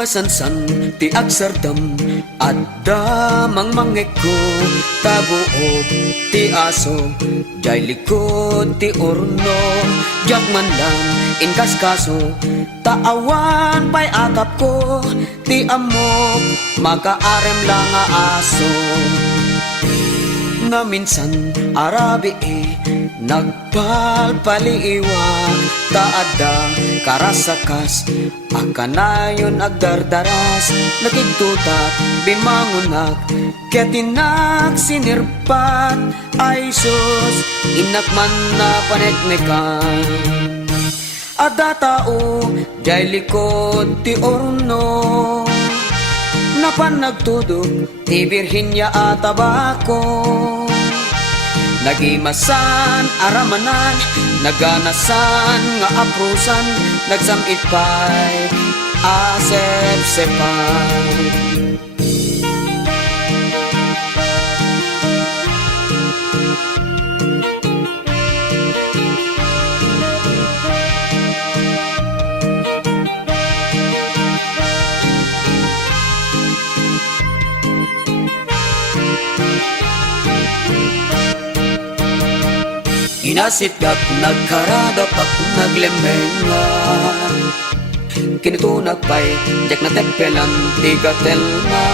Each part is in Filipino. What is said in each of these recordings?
Masansan ti agsardam at damang mangeko, tabuog ti aso jay likod ti orno, jak man lang inkaskaso taawan pa'y atap ko ti amok makaarem lang nga aso. Na minsan arabi nagpalpaliiwag taada karasakas akanayon agdardaras nakigtutat bimangunak ketinag sinirpat ay sus inakman na paneknekan ada tao jay likod ti orno napan nagtudog ti Birhinya at tabako nagimasan aramanan naganasan nga aprusan nagsamit pa'y asep-sepan. Inasitgak nagkaradap at naglemengan kinutunak pa'y jak na tepelan tigatel na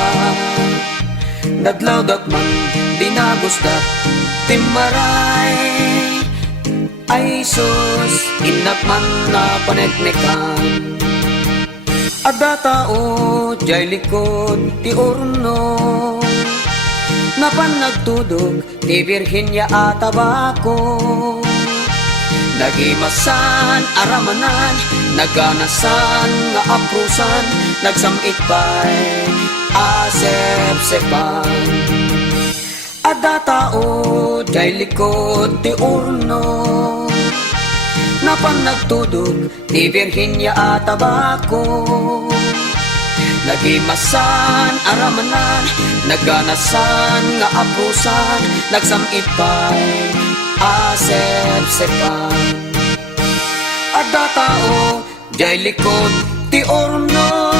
nadlawdak man dinagusdak timaray ay sus inakman na paneknekan ada tao jay likod ti orno napan nagtudog ti Birhinya at tabako nagimasan aramanan naganasan nga aprusan nagsamit pa'y asep-sepan. Ada tao jay likod ti orno napan nagtudog ti Birhinya at tabako nagimasan aramanan naganasan nga aprusan nagsamit pa'y asep-sepan. Ada tao jay likod ti orno